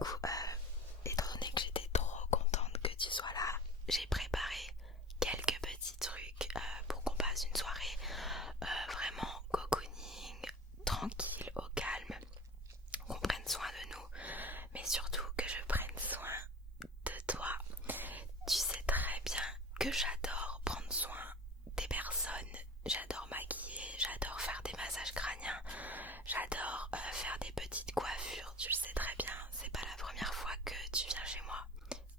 coup, étant donné que j'étais trop contente que tu sois là, j'ai préparé quelques petits trucs pour qu'on passe une soirée vraiment cocooning, tranquille, au calme, qu'on prenne soin de nous, mais surtout que je prenne soin de toi. Tu sais très bien que j'adore prendre soin des personnes, j'adore maquiller, j'adore faire des massages crâniens, j'adore faire des petites coiffures, tu le sais très bien, c'est pas la première fois que tu viens chez moi.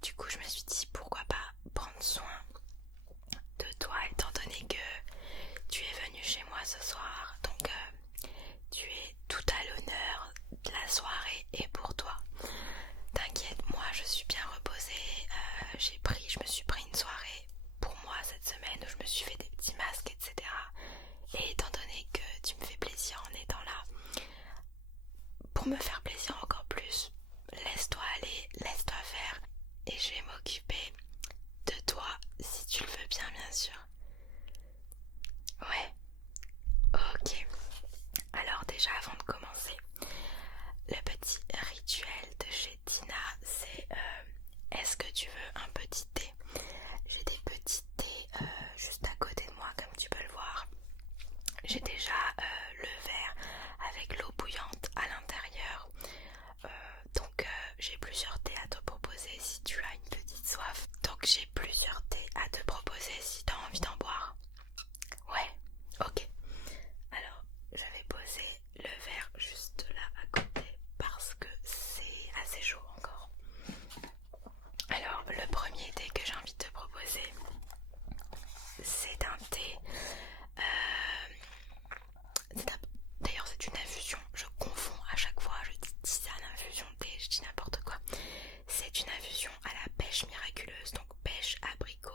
Du coup je me suis dit pourquoi pas prendre soin de toi étant donné que tu es venu chez moi ce soir, donc tu es tout à l'honneur de la soirée et pour toi. T'inquiète, moi je suis bien reposée, je me suis pris une soirée pour moi cette semaine où je me suis fait des petits masques, etc. Et étant donné que tu me fais plaisir en étant là, pour me faire plaisir encore plus, laisse-toi aller, laisse-toi faire et je vais m'occuper de toi si tu le veux bien, bien sûr. Ouais, ok. Alors déjà avant de commencer, le petit rituel de chez Tina, c'est est-ce que tu veux un petit thé? J'ai des petits thés juste à côté de moi comme tu peux le voir. J'ai déjà le verre avec l'eau bouillante à l'intérieur. Donc j'ai plusieurs thés à te proposer si tu as une petite soif. Donc j'ai plusieurs thés à te proposer si tu as envie d'en boire. Ouais, ok. Alors j'avais posé le verre juste là à côté parce que c'est assez chaud encore. Alors le premier thé que j'ai envie de te proposer, c'est un thé d'ailleurs c'est une infusion, je confonds à chaque fois, je dis tisane, infusion, thé, je dis n'importe quoi. C'est une infusion à la pêche miraculeuse, donc pêche, abricot,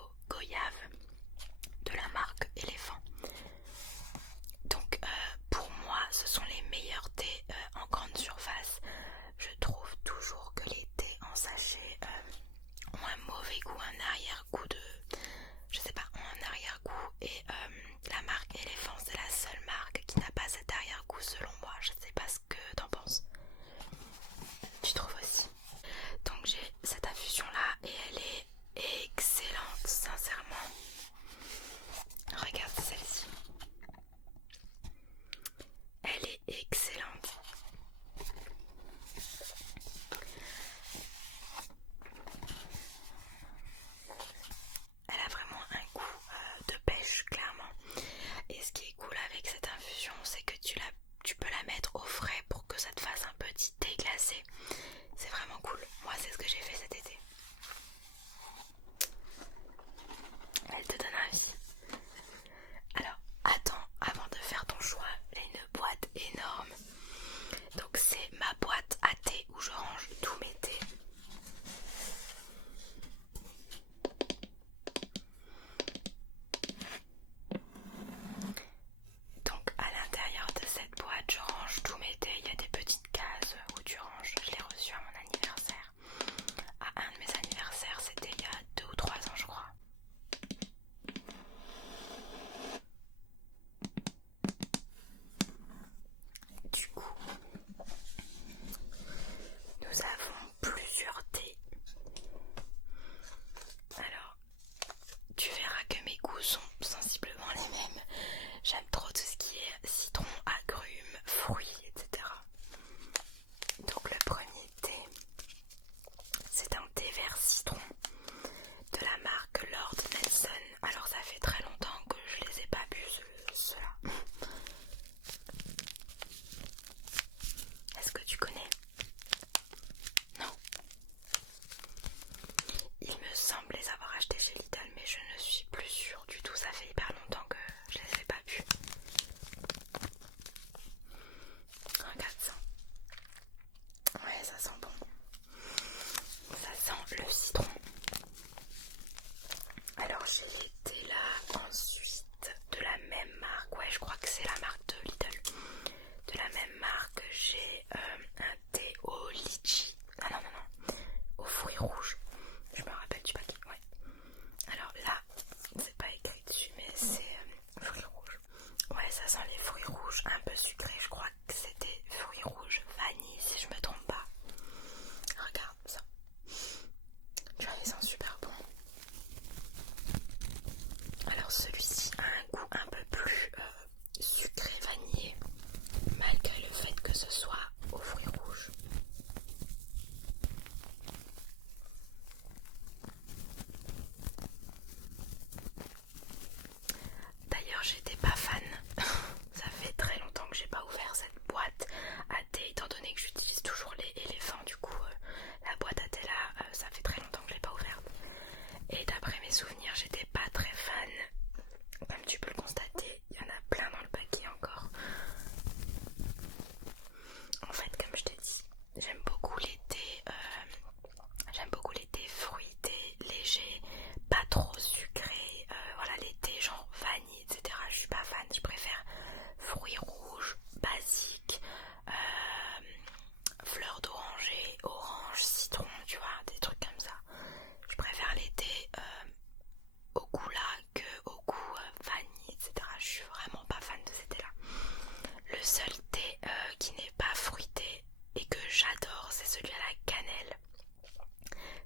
celui à la cannelle.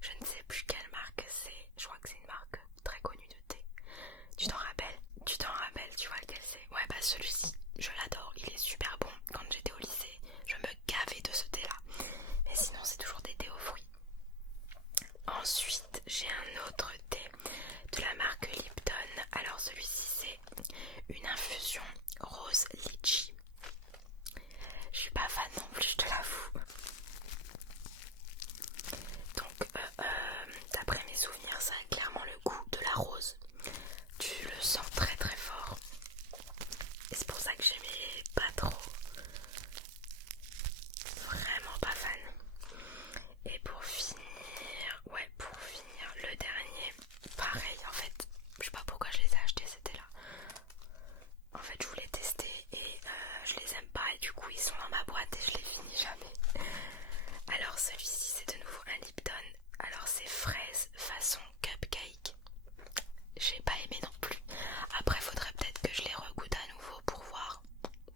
Je ne sais plus quelle marque c'est. Je crois que c'est une marque très connue de thé. Tu t'en rappelles? Tu t'en rappelles, tu vois lequel c'est? Ouais, bah celui-ci, je l'adore. Il est super bon. Quand j'étais au lycée, je me gavais de ce thé-là. Mais sinon, c'est toujours des thés aux fruits. Ensuite, j'ai un autre thé de la marque Lipton. Alors celui-ci, c'est une infusion rose litchi. Je suis pas fan non plus, je te l'avoue. Donc, d'après mes souvenirs, ça a clairement le goût de la rose. Tu le sens très très fort. Et c'est pour ça que j'aimais pas trop. Vraiment pas fan. Et pour finir, le dernier, pareil en fait, je sais pas pourquoi je les ai achetés, c'était là. En fait, je voulais tester et je les aime pas et du coup ils sont dans ma boîte et je les finis jamais. Alors celui-ci c'est de nouveau un Lipton. Alors c'est fraise façon cupcake. J'ai pas aimé non plus. Après faudrait peut-être que je les regoute à nouveau pour voir.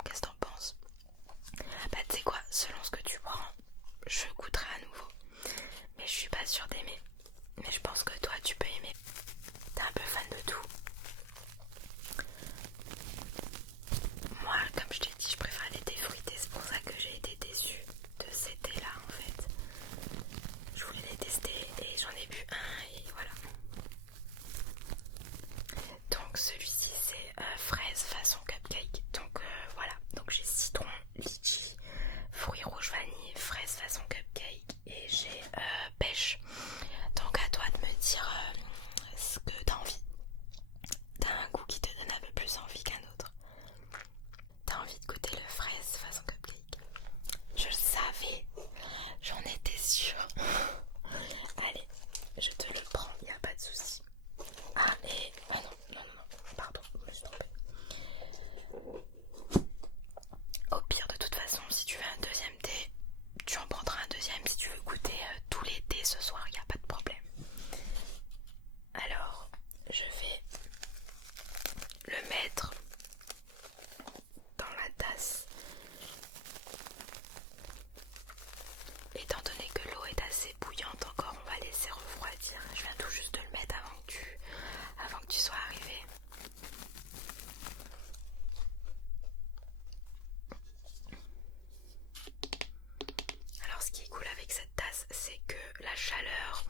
Qu'est-ce que t'en penses? Bah tu sais quoi, selon ce que tu prends, je goûterai à nouveau. Mais je suis pas sûre d'aimer. Mais je pense que toi tu peux aimer. T'es un peu fan de tout. Moi, comme je t'ai dit, je préfère les thés fruités. C'est pour ça que j'ai été déçue de ces thés là en fait. Je voulais les tester et j'en ai bu un et voilà. Donc celui-ci c'est fraise façon cupcake. Donc voilà. Donc j'ai citron, litchi, fruits rouges vanille, fraise façon cupcake et j'ai pêche. Donc à toi de me dire ce que t'as envie. T'as un goût qui te donne un peu plus envie qu'un autre. T'as envie de goûter le fraise façon cupcake? Je le savais, j'en étais sûre. Allez, je te le prends, y a pas de souci. Ah et... ah non, pardon, je me suis trompée. Au pire, de toute façon, si tu veux un deuxième thé, tu en prendras un deuxième si tu veux goûter tous les thés ce soir, y a pas de problème. Alors, je vais le mettre dans la tasse. Étant donné que l'eau est assez bouillante encore, on va laisser refroidir. Je viens tout juste de le mettre avant que tu sois arrivé. Alors ce qui est cool avec cette tasse, c'est que la chaleur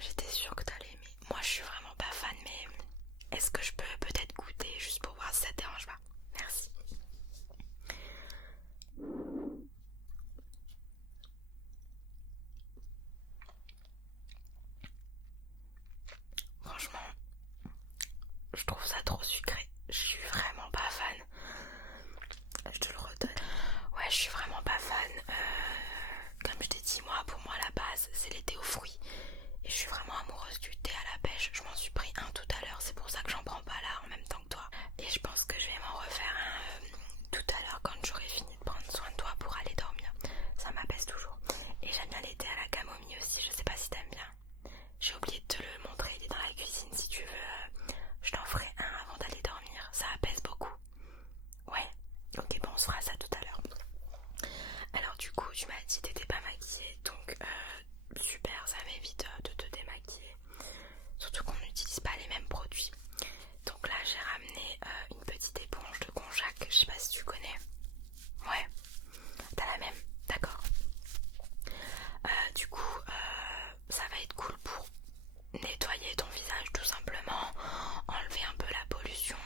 J'étais sûre que t'allais aimer. Moi je suis vraiment pas fan, mais est-ce que je peux peut-être goûter juste pour voir si ça te dérange pas? Merci. Franchement, je trouve ça trop sucré. Je suis vraiment pas fan. Je te le redonne. Ouais, je suis vraiment pas fan. Comme je t'ai dit, moi, pour moi, la base, c'est les thés aux fruits. Et je suis vraiment amoureuse du thé à la pêche. Je m'en suis pris un tout à l'heure. C'est pour ça que j'en prends pas là en même temps que toi. Et je pense que je vais m'en refaire un tout à l'heure quand j'aurai fini de prendre soin de toi pour aller dormir. Ça m'apaise toujours. Et j'aime bien les thés à la camomille aussi. Je sais pas si t'aimes bien. J'ai oublié de te le montrer. Il est dans la cuisine si tu veux. Je t'en ferai un avant d'aller dormir. Ça apaise beaucoup. Ouais. Ok, bon, on se fera ça tout à l'heure. Alors du coup, tu m'as dit que t'étais pas maquillée, donc super, ça m'évite de te démaquiller. Surtout qu'on n'utilise pas les mêmes produits. Donc là, j'ai ramené une petite éponge de Conjac, je sais pas si tu connais. Ouais, t'as la même, d'accord. Du coup, ça va être cool pour nettoyer ton visage tout simplement, enlever un peu la pollution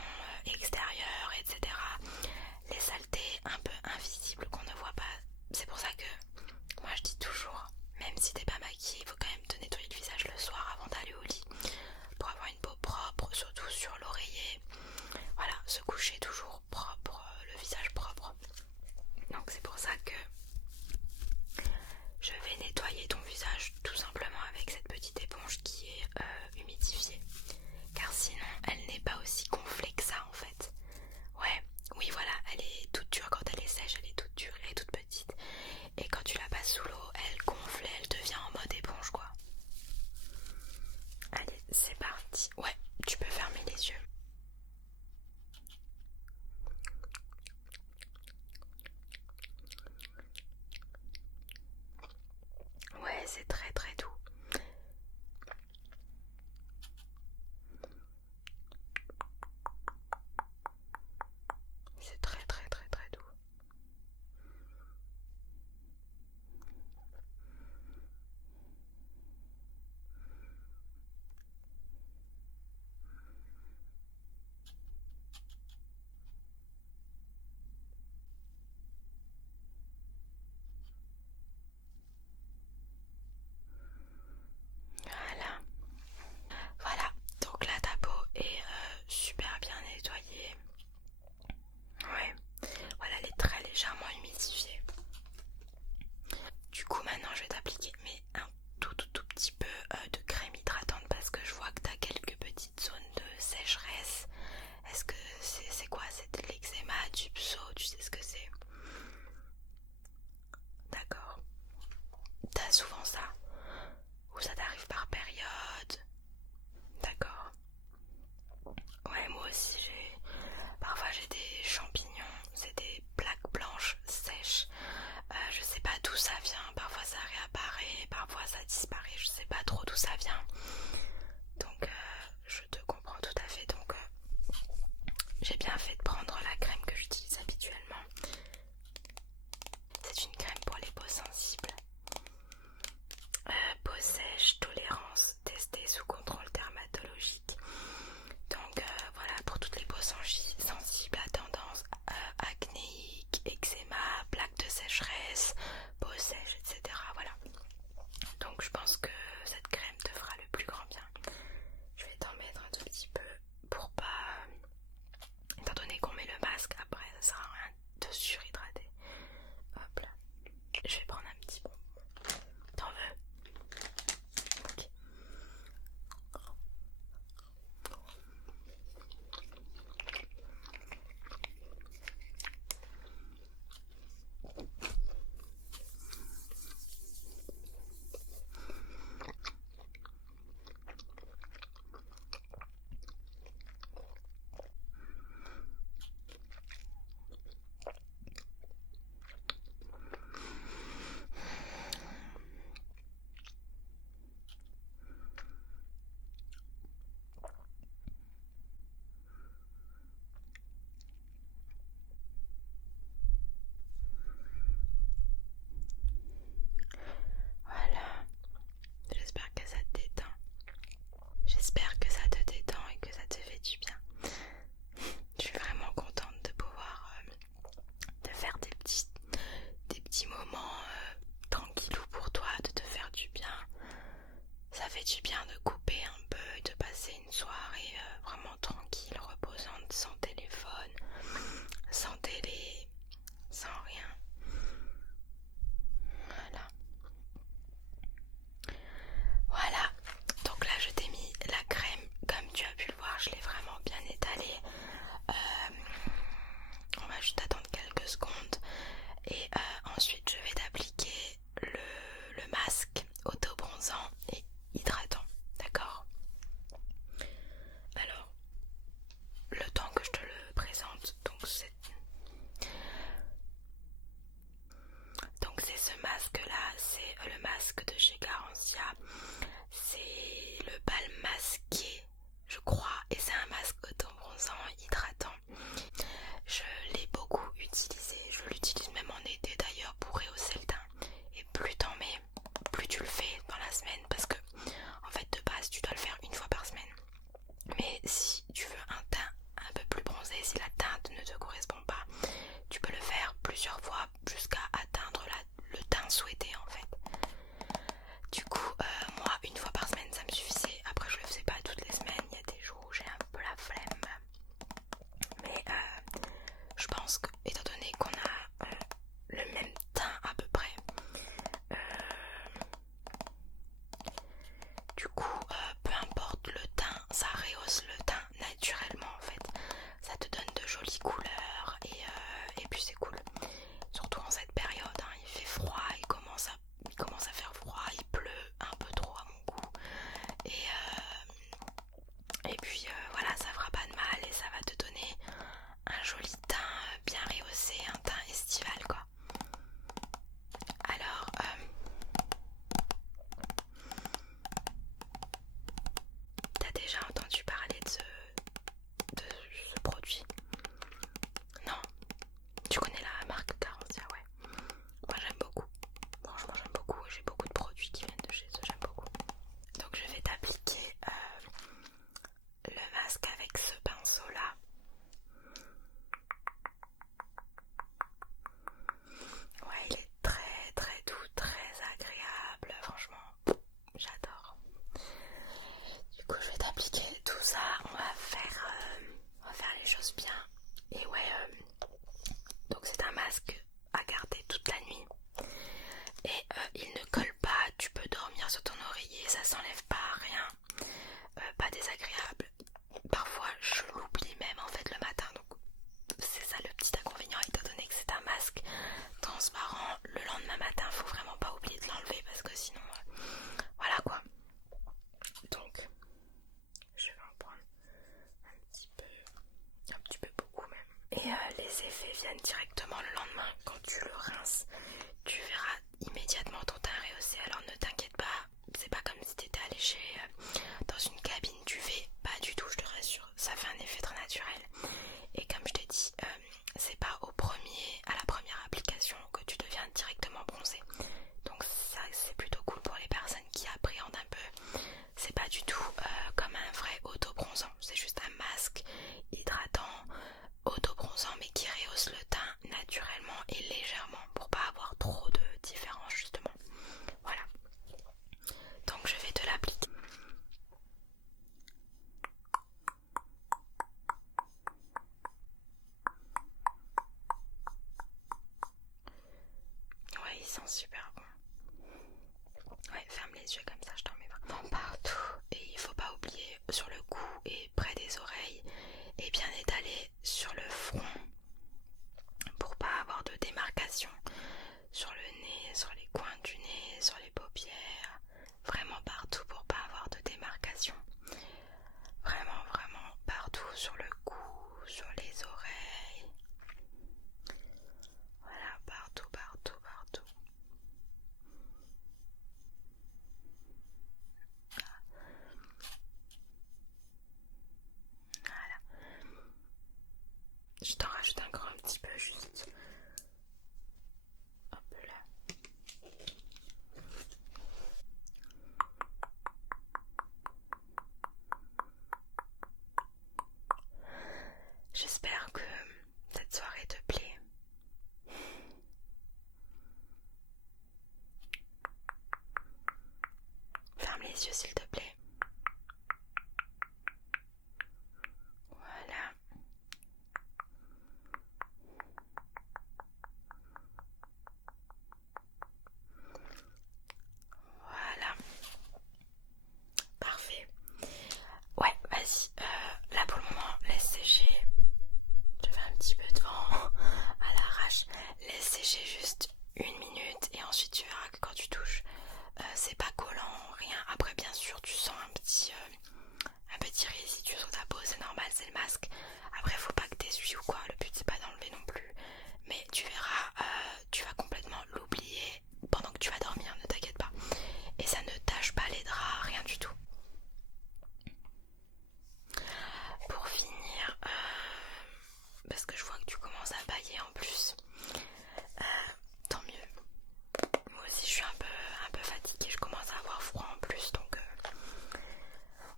extérieure, etc. Les saletés un peu invisibles qu'on ne voit pas. C'est pour ça que moi je dis toujours, même si t'es pas maquillée, il faut quand même te nettoyer le visage le soir avant d'aller au lit pour avoir une peau propre, surtout sur l'oreiller. Voilà, se coucher toujours propre, le visage propre. Donc c'est pour ça que je vais nettoyer ton visage tout simplement avec cette petite éponge qui est humidifiée. Car sinon elle n'est pas aussi gonflée que ça en fait. Ouais, oui voilà, elle est toute dure quand elle est sèche, elle est toute dure, elle est toute petite. Et quand tu la passes sous l'eau, elle gonfle, elle devient en mode éponge quoi. Allez, c'est parti. Ouais, tu peux fermer les yeux. Ouais, c'est très très doux. C'est très très très très doux. Voilà. Voilà, donc là ta peau est super bien nettoyée. Ouais, voilà, elle est très légèrement humidifiée. Du coup maintenant je vais t'appliquer mais un tout petit peu de crème hydratante parce que je vois que tu as quelques petites zones de sécheresse. Est-ce que c'est quoi? C'est de l'eczéma, du pso, tu sais ce que c'est? D'accord. T'as souvent ça? Ou ça t'arrive par période? D'accord. Ouais, moi aussi parfois j'ai des champignons, c'est des plaques blanches sèches. Je sais pas d'où ça vient, parfois ça réapparaît, parfois ça disparaît, je sais pas trop d'où ça vient. Donc je te comprends tout à fait. Donc j'ai bien fait de prendre la crème que j'utilise habituellement. C'est une crème pour les peaux sensibles. Peau sèche, tolérance, testée sous contrôle dermatologique. Donc voilà, pour toutes les peaux sensibles à tendance acnéique, eczéma, plaques de sécheresse, peau sèche, etc. Voilà. Donc je pense que cette crème te fera le plus fait du bien de couper un peu et de passer une soirée vraiment tranquille, reposante, sans téléphone, sans télé, sans rien. Voilà. Voilà, donc là je t'ai mis la crème, comme tu as pu le voir, je l'ai vraiment bien étalée. On va juste attendre quelques secondes et ensuite je vais t'appliquer le masque auto-bronzant et hydratant, d'accord? Alors, le temps que je te le présente, donc c'est ce masque là, c'est le masque de chez Garancia, c'est le balm masqué je crois, et c'est un masque auto-bronzant hydratant. Je l'ai beaucoup utilisé, je l'utilise même en été d'ailleurs pour rehausser le teint. Et plus t'en mets, plus tu le fais dans la semaine, parce que en fait de base tu dois le faire une fois par semaine. Mais si tu veux un teint un peu plus bronzé, si la teinte ne te correspond pas, tu peux le faire plusieurs fois jusqu'à atteindre le teint souhaité en fait. Du coup, moi une fois par semaine ça me suffisait. Après je le faisais pas toutes les semaines, il y a des jours où j'ai un peu la flemme. Mais je pense que, étant donné qu'on a le même teint à peu près, euh, du coup, peu importe le teint, ça rehausse le teint naturellement en fait. Ça te donne de jolies couleurs et puis c'est cool. Surtout en cette période, hein, il fait froid, il commence à faire froid, il pleut un peu trop à mon goût. Et puis voilà, ça fera pas de mal et ça va te donner un joli teint bien rehaussé, un teint estival quoi. Alors, t'as déjà entendu parler de ce produit? Non? Tu connais la marque Garancia, ouais. Moi j'aime beaucoup. Franchement j'aime beaucoup. J'ai beaucoup de produits qui viennent de chez eux, j'aime beaucoup. Donc je vais t'appliquer le masque avec ce pinceau là. Ouais, il est très très doux, très agréable. Franchement, j'adore. Du coup je vais t'appliquer tout ça. On va faire les choses bien. Et ouais, donc c'est un masque à garder toute la nuit. Et il ne colle pas, tu peux dormir sur ton oreiller, ça s'enlève pas, rien. Pas désagréable. Parfois je l'oublie même en fait le matin, donc c'est ça le petit inconvénient, étant donné que c'est un masque transparent. Le lendemain matin faut vraiment pas oublier de l'enlever parce que sinon voilà quoi. Donc je vais en prendre un petit peu beaucoup même. Et les effets viennent directement le lendemain. Quand tu le rinces, tu verras immédiatement ton teint rehaussé. Alors ne t'inquiète pas, c'est pas comme si t'étais allé dans une cabine d'UV. Pas du tout, je te rassure. Ça fait un effet très naturel. Et comme je t'ai dit, c'est pas à la première application que tu deviens directement bronzé. Donc ça c'est plutôt cool pour les personnes qui appréhendent un peu. C'est pas du tout comme un vrai auto-bronzant. C'est juste un masque hydratant, auto-bronzant, mais qui rehausse le teint naturellement et légèrement pour pas avoir trop de différence justement. Voilà. Donc je vais te l'appliquer. Ouais, il sent super bon. Ouais, ferme les yeux comme ça, je t'en mets vraiment partout. Et il faut pas oublier sur le cou et près des oreilles et bien étalé sur le front pour pas avoir de démarcation sur le nez, sur les coins du nez, sur les paupières, vraiment partout pour pas avoir de démarcation. Vraiment, vraiment partout sur le cou, sur les oreilles. Voilà, partout, partout, partout. les yeux s'il te plaît. Voilà. Voilà. Parfait. Ouais, vas-y. Là pour le moment, laisse sécher. Je fais un petit peu de vent à l'arrache. Laisse sécher juste 1 minute et ensuite tu verras que quand tu touches, c'est pas collant, rien. Après bien sûr tu sens un petit résidu sur ta peau, c'est normal, c'est le masque. Après faut pas que t'essuies ou quoi, le but c'est pas d'enlever non plus. Mais tu verras, tu vas complètement l'oublier pendant que tu vas dormir, ne t'inquiète pas. Et ça ne tâche pas les draps, rien du tout. Pour finir, parce que je vois que tu commences à bâiller en plus, tant mieux. Moi aussi je suis un peu fatiguée, je commence à avoir froid en plus, donc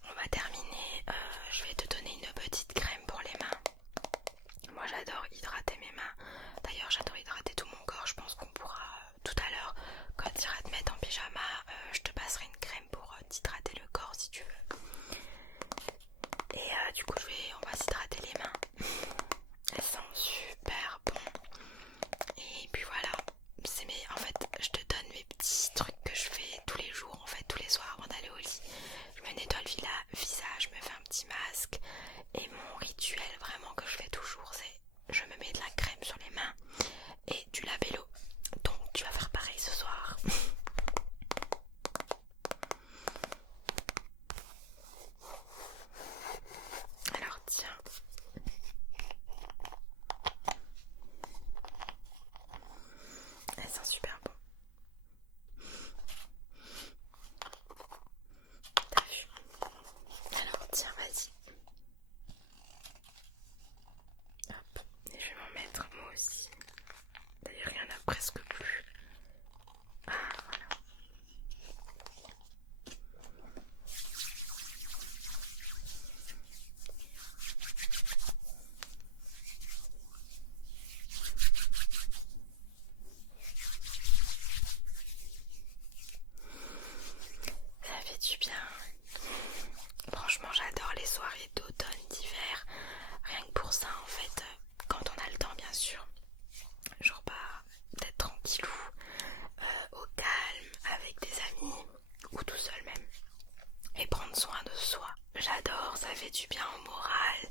on va terminer. Je vais te donner une petite crème pour les mains. Moi j'adore hydrater mes mains, d'ailleurs j'adore hydrater tout mon corps. Je pense qu'on pourra tout à l'heure, quand tu iras te mettre en pyjama, je te passerai une crème pour t'hydrater le corps si tu veux. Et du coup on va s'hydrater les mains. Elles sont super bon. Et puis voilà, en fait je te donne mes petits trucs que je fais tous les jours, en fait tous les soirs avant d'aller au lit. Je me nettoie le visage, je me fais un petit masque. Et mon rituel vraiment que je fais toujours, c'est je me mets de la crème sur les mains et du labello. Donc tu vas faire pareil ce soir. Alors tiens. Elles sont super bon. T'as vu? Alors tiens, vas-y. Hop, et je vais m'en mettre moi aussi. D'ailleurs, il y en a presque plus. Ah, voilà. Ça fait du bien. Franchement, j'adore les soirées d'automne, d'hiver. Rien que pour ça, en fait, quand on a le temps, bien sûr. Genre pas d'être tranquillou, au calme, avec des amis ou tout seul même. Et prendre soin de soi. J'adore, ça fait du bien au moral.